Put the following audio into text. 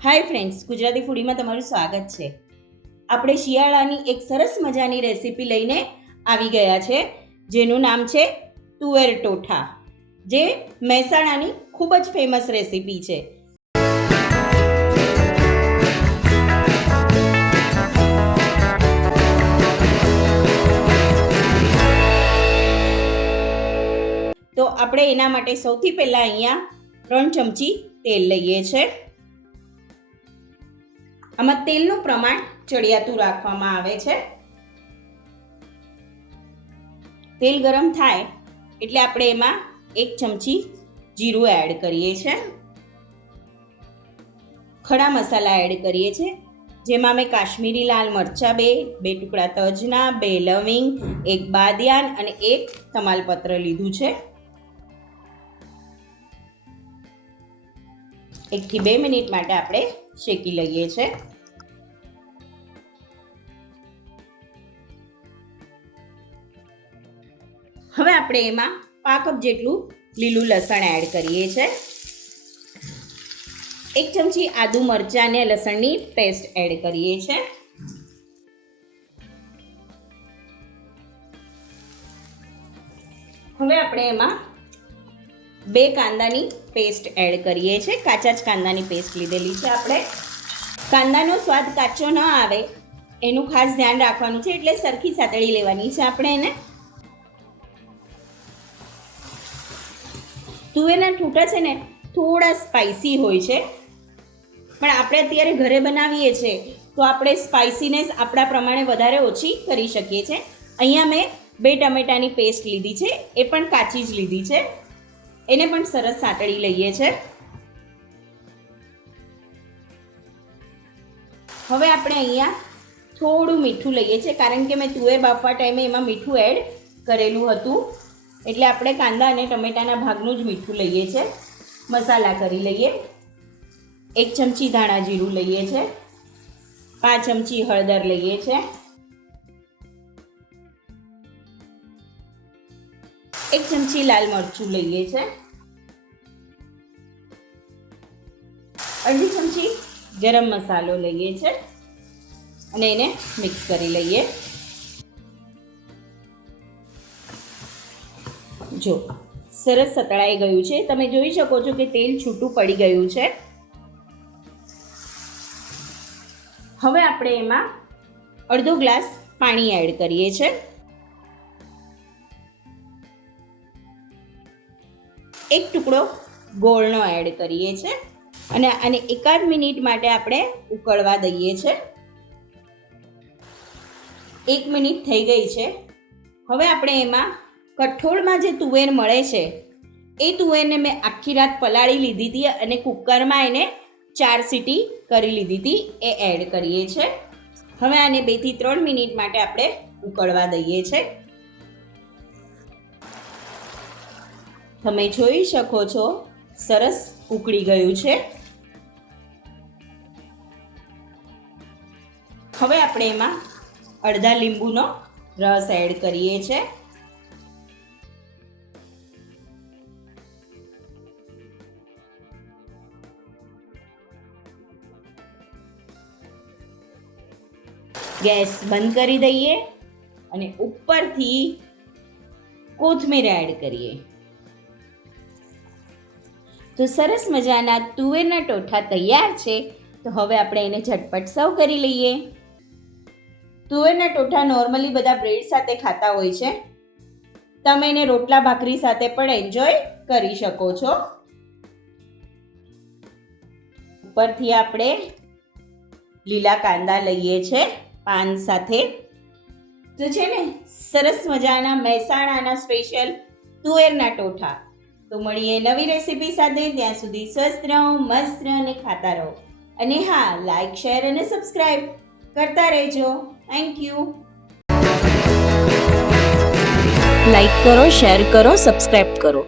Hi friends, Gujarati ફૂડીમાં તમારું સ્વાગત છે. આપણે શિયાળાની એક સરસ મજાની રેસીપી લઈને આવી ગયા છે, જેનું નામ છે તુવેર ટોઠા, જે મહેસાણાની ખૂબ જ ફેમસ રેસીપી છે. તો આપણે એના માટે સૌથી પહેલાં અહીંયા ત્રણ ચમચી તેલ લઈએ છે. આમાં તેલનું પ્રમાણ ચડિયાતું રાખવામાં આવે છે. તેલ ગરમ થાય એટલે આપણે એમાં એક ચમચી જીરું એડ કરીએ છીએ ખડા મસાલા એડ કરીએ છીએ જેમાં મેં કાશ્મીરી લાલ મરચાં બે બે ટુકડા તજના, બે લવિંગ, એક બાદિયાન અને એક તમાલપત્ર લીધું છે. એકથી બે મિનિટ માટે આપણે શેકી લઈએ છીએ હવે આપણે એમાં પા કપ જેટલું લીલું લસણ એડ કરીએ છીએ એક ચમચી આદુ મરચાં અને લસણની પેસ્ટ એડ કરીએ છીએ હવે આપણે એમાં બે કાંદાની પેસ્ટ એડ કરીએ છીએ. કાચા જ કાંદાની પેસ્ટ લીધેલી છે આપણે. કાંદાનો સ્વાદ કાચો ન આવે, એનું ખાસ ધ્યાન રાખવાનું છે, એટલે સરખી સાતળી લેવાની છે આપણે એને. તુવેરના ઠૂંટા છે ને, થોડા સ્પાઇસી હોય છે. પણ આપણે અત્યારે ઘરે બનાવીએ છીએ, તો આપણે સ્પાઇસીનેસ આપણા પ્રમાણે વધારે ઓછી કરી શકીએ છીએ. અહીંયા મેં બે ટમેટાની પેસ્ટ લીધી છે, એ પણ કાચી જ લીધી છે. એને પણ સરસ સાંતળી લઈએ છે. હવે આપણે અહીંયા થોડું મીઠું લઈએ છીએ, કારણ કે મેં તુવેર બાફવા ટાઈમે એમાં મીઠું એડ કરેલું હતું. એટલે આપણે કાંદા અને ટમેટાના ભાગનું જ મીઠું લઈએ છીએ મસાલા કરી લઈએ. એક ચમચી ધાણા જીરું લઈએ છે. પાંચ ચમચી હળદર લઈએ છે. એક ચમચી લાલ મરચું લઈએ છે. અડધી ચમચી ગરમ મસાલો લઈએ છે. અને એને મિક્સ કરી લઈએ. જો, સરસ સતળાઈ ગયું છે. તમે જોઈ શકો છો કે તેલ છૂટું પડી ગયું છે. હવે આપણે એમાં અડધો ગ્લાસ પાણી એડ કરીએ છીએ એક ટુકડો ગોળનો એડ કરીએ છીએ અને આને એકાદ મિનિટ માટે આપણે ઉકળવા દઈએ છે. એક મિનિટ થઈ ગઈ છે. હવે આપણે એમાં કઠોળમાં જે તુવેર મળે છે, એ તુવેરને મેં આખી રાત પલાળી લીધી હતી અને કુકરમાં એને ચાર સીટી કરી લીધી હતી, એ એડ કરીએ છીએ હવે આને બેથી ત્રણ મિનિટ માટે આપણે ઉકળવા દઈએ છે. તમે જોઈ શકો છો, સરસ ઉકળી ગયું છે. હવે આપણે એમાં અડધા લીંબુનો રસ એડ કરીએ છે ગેસ બંધ કરી દઈએ અને ઉપરથી કોથમીર એડ કરીએ. તો સરસ મજાના તુવેરના ટોઠા તૈયાર છે. તો હવે આપણે એને ઝટપટ સર્વ કરી લઈએ. તુવેરના ટોઠા નોર્મલી બધા બ્રેડ સાથે ખાતા હોય છે. તમે એને રોટલા ભાખરી સાથે પણ એન્જોય કરી શકો છો. ઉપરથી આપણે લીલા કાંદા લઈએ છે પાન સાથે. તો છે ને, સરસ મજાના મહેસાણાના સ્પેશિયલ તુવેરના ટોઠા. તો મળીએ નવી રેસીપી સાથે. ત્યાં સુધી સ્વસ્થ રહો, મસ્ત રહો અને ખાતા રહો. અને હા લાઈક શેર અને સબસ્ક્રાઈબ કરતા રહેજો. થેન્ક યુ લાઈક કરો શેર કરો સબસ્ક્રાઈબ કરો.